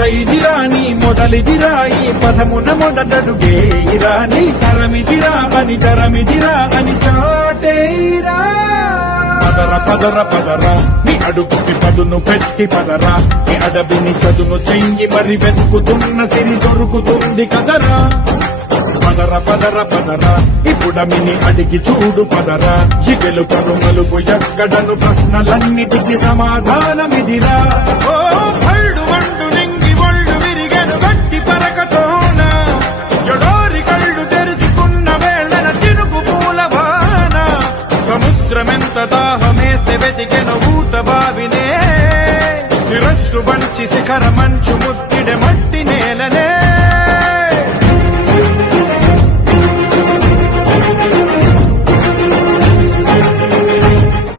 మొదైదిరా నీ మొదలిదిరా ఈ పదమున మొదటడుగేయిరా నీ తరమిదిరా అని చాటేరా పదర పదర పదరా నీ అడుగుకి పదును పెట్టి పదరా నీ అడవిని చదును చెయ్యి మరి వెతుకుతున్న సిరి దొరుకుతుంది కదరా పదర పదర పదరా ఇప్పుడమిని అడిగి చూడు పదరా చిగెలు కనుమలుపు ఎక్కడను ప్రశ్నలన్నిటికీ సమాధానమిదిరా ఓ కళ్ళు వండు నింగి ఒళ్ళు విరిగెను గట్టి పరకతోన ఎడోరి కళ్ళు తెరుచుకున్న వేళన తినుకు పూలవాన సముద్రమెంత దాహమేస్తే వెతికెను ఊట బావినే శిరస్సు వంచి శిఖర మంచు ముద్దిడె మట్టి